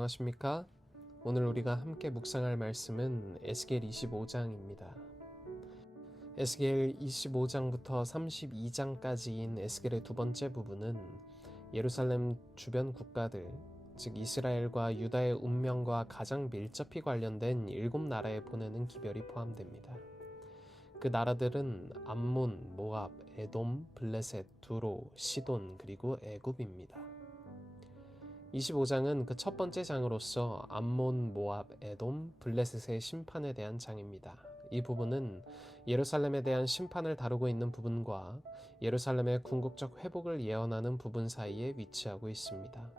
안녕하십니까? 오늘 우리가 함께 묵상할 말씀은 에스겔 25장입니다. 에스겔 25장부터 32장까지인 에스겔의 두 번째 부분은 예루살렘 주변 국가들, 즉 이스라엘과 유다의 운명과 가장 밀접히 관련된 7나라에 보내는 기별이 포함됩니다. 그 나라들은 암몬, 모압, 에돔, 블레셋, 두로, 시돈, 그리고 애굽입니다. 25장은 그 첫 번째 장으로서 암몬, 모압, 에돔, 블레셋의 심판에 대한 장입니다. 이 부분은 예루살렘에 대한 심판을 다루고 있는 부분과 예루살렘의 궁극적 회복을 예언하는 부분 사이에 위치하고 있습니다.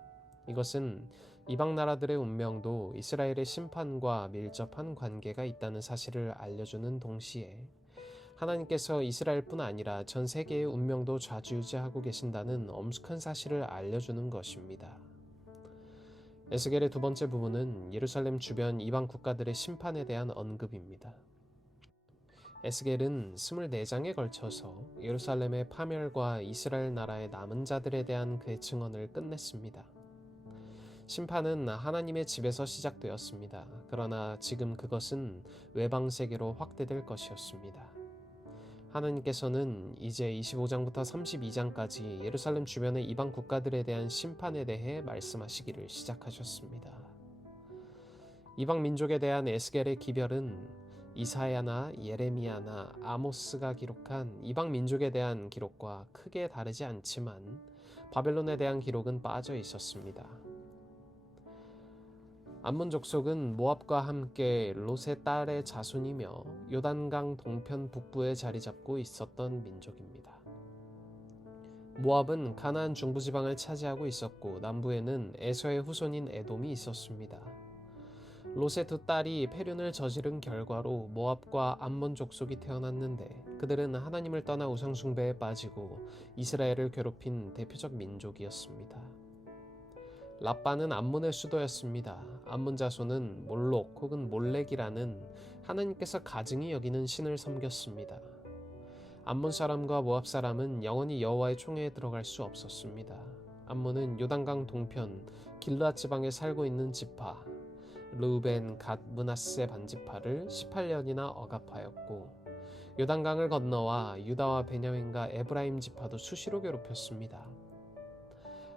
이것은 이방 나라들의 운명도 이스라엘의 심판과 밀접한 관계가 있다는 사실을 알려주는 동시에 하나님께서 이스라엘뿐 아니라 전 세계의 운명도 좌지우지하고 계신다는 엄숙한 사실을 알려주는 것입니다. 에스겔의 두 번째 부분은 예루살렘 주변 이방 국가들의 심판에 대한 언급입니다. 에스겔은 24장에 걸쳐서 예루살렘의 파멸과 이스라엘 나라의 남은 자들에 대한 그의 증언을 끝냈습니다. 심판은 하나님의 집에서 시작되었습니다. 그러나 지금 그것은 외방 세계로 확대될 것이었습니다. 하나님께서는 이제 25장부터 32장까지 예루살렘 주변의 이방 국가들에 대한 심판에 대해 말씀하시기를 시작하셨습니다. 이방 민족에 대한 에스겔의 기별은 이사야나 예레미야나 아모스가 기록한 이방 민족에 대한 기록과 크게 다르지 않지만 바벨론에 대한 기록은 빠져 있었습니다. 암몬 족속은 모압과 함께 롯의 딸의 자손이며 요단강 동편 북부에 자리 잡고 있었던 민족입니다. 모압은 가나안 중부지방을 차지하고 있었고 남부에는 에서의 후손인 에돔이 있었습니다. 롯의 두 딸이 패륜을 저지른 결과로 모압과 암몬 족속이 태어났는데 그들은 하나님을 떠나 우상 숭배에 빠지고 이스라엘을 괴롭힌 대표적 민족이었습니다. 랍바는 암몬의 수도였습니다. 암몬 자손은 몰록 혹은 몰렉이라는 하나님께서 가증히 여기는 신을 섬겼습니다. 암몬 사람과 모압 사람은 영원히 여호와의 총회에 들어갈 수 없었습니다. 암몬은 요단강 동편 길르앗 지방에 살고 있는 지파 르우벤, 갓, 므낫세 반지파를 18년이나 억압하였고 요단강을 건너와 유다와 베냐민과 에브라임 지파도 수시로 괴롭혔습니다.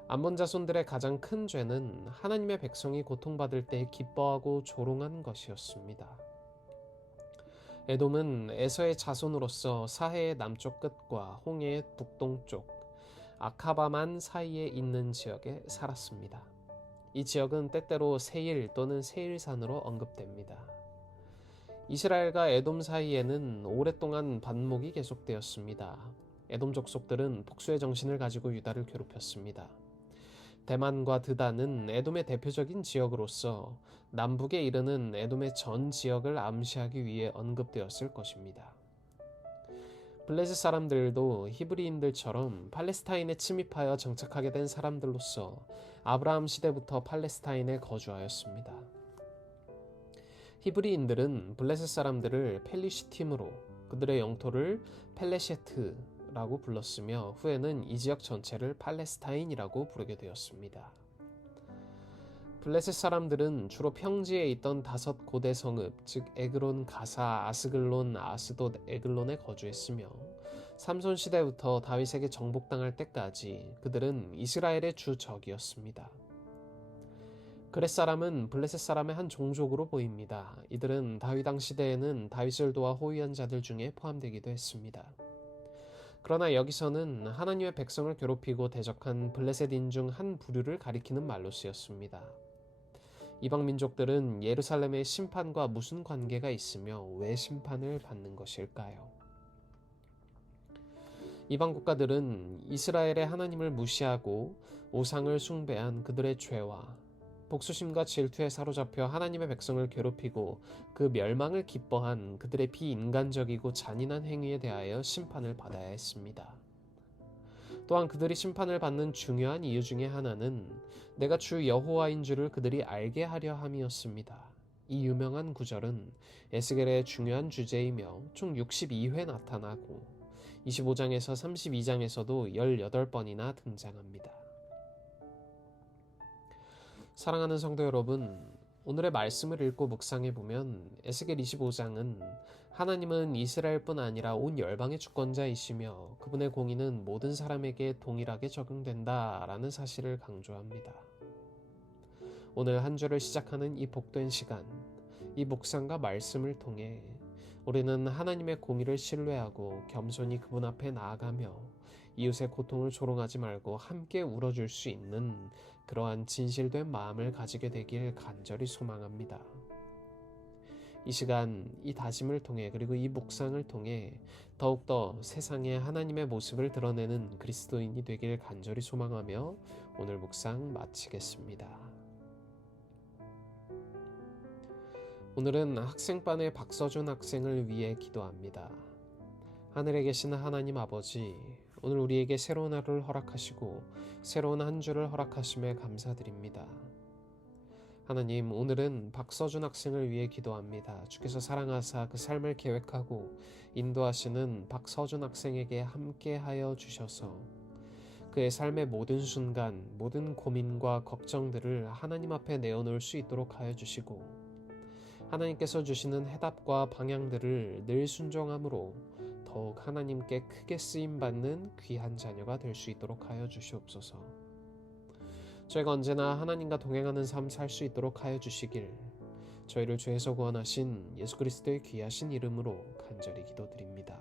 암몬 자손들의 가장 큰 죄는 하나님의 백성이 고통받을 때 기뻐하고 조롱한 것이었습니다. 에돔은 에서의 자손으로서 사해의 남쪽 끝과 홍해의 북동쪽 아카바만 사이에 있는 지역에 살았습니다. 이 지역은 때때로 세일 또는 세일산으로 언급됩니다. 이스라엘과 에돔 사이에는 오랫동안 반목이 계속되었습니다. 에돔 족속들은 복수의 정신을 가지고 유다를 괴롭혔습니다. 대만과 드단은 에돔의 대표적인 지역으로서 남북에 이르는 에돔의 전 지역을 암시하기 위해 언급되었을 것입니다. 블레셋 사람들도 히브리인들처럼 팔레스타인에 침입하여 정착하게 된 사람들로서 아브라함 시대부터 팔레스타인에 거주하였습니다. 히브리인들은 블레셋 사람들을 펠리시팀으로 그들의 영토를 펠레셰트라고 불렀으며 후에는 이 지역 전체를 팔레스타인이라고 부르게 되었습니다. 블레셋 사람들은 주로 평지에 있던 5 고대 성읍, 즉 에그론, 가사, 아스글론, 아스돗, 에글론에 거주했으며 삼손 시대부터 다윗에게 정복당할 때까지 그들은 이스라엘의 주 적이었습니다. 그렛 사람은 블레셋 사람의 한 종족으로 보입니다. 이들은 다윗 왕 시대에는 다윗을 도와 호위한 자들 중에 포함되기도 했습니다. 그러나 여기서는 하나님의 백성을 괴롭히고 대적한 블레셋인 중 한 부류를 가리키는 말로 쓰였습니다. 이방 민족들은 예루살렘의 심판과 무슨 관계가 있으며 왜 심판을 받는 것일까요? 이방 국가들은 이스라엘의 하나님을 무시하고 우상을 숭배한 그들의 죄와 복수심과 질투에 사로잡혀 하나님의 백성을 괴롭히고 그 멸망을 기뻐한 그들의 비인간적이고 잔인한 행위에 대하여 심판을 받아야 했습니다. 또한 그들이 심판을 받는 중요한 이유 중에 하나는 내가 주 여호와인 줄을 그들이 알게 하려 함이었습니다. 이 유명한 구절은 에스겔의 중요한 주제이며 총 62회 나타나고 25장에서 32장에서도 18번이나 등장합니다. 사랑하는 성도 여러분, 오늘의 말씀을 읽고 묵상해 보면 에스겔 25장은 하나님은 이스라엘뿐 아니라 온 열방의 주권자이시며 그분의 공의는 모든 사람에게 동일하게 적용된다라는 사실을 강조합니다. 오늘 한 주를 시작하는 이 복된 시간, 이 묵상과 말씀을 통해 우리는 하나님의 공의를 신뢰하고 겸손히 그분 앞에 나아가며 이웃의 고통을 조롱하지 말고 함께 울어줄 수 있는 그러한 진실된 마음을 가지게 되길 간절히 소망합니다. 이 시간, 이 다짐을 통해 그리고 이 묵상을 통해 더욱더 세상에 하나님의 모습을 드러내는 그리스도인이 되길 간절히 소망하며 오늘 묵상 마치겠습니다. 오늘은 학생반의 박서준 학생을 위해 기도합니다. 하늘에 계신 하나님 아버지, 오늘 우리에게 새로운 하루를 허락하시고 새로운 한 주를 허락하심에 감사드립니다. 하나님, 오늘은 박서준 학생을 위해 기도합니다. 주께서 사랑하사 그 삶을 계획하고 인도하시는 박서준 학생에게 함께하여 주셔서 그의 삶의 모든 순간, 모든 고민과 걱정들을 하나님 앞에 내어놓을 수 있도록 하여 주시고 하나님께서 주시는 해답과 방향들을 늘 순종함으로 더욱 하나님께 크게 쓰임받는 귀한 자녀가 될 수 있도록 하여 주시옵소서. 저희가 언제나 하나님과 동행하는 삶 살 수 있도록 하여 주시길 저희를 죄에서 구원하신 예수 그리스도의 귀하신 이름으로 간절히 기도드립니다.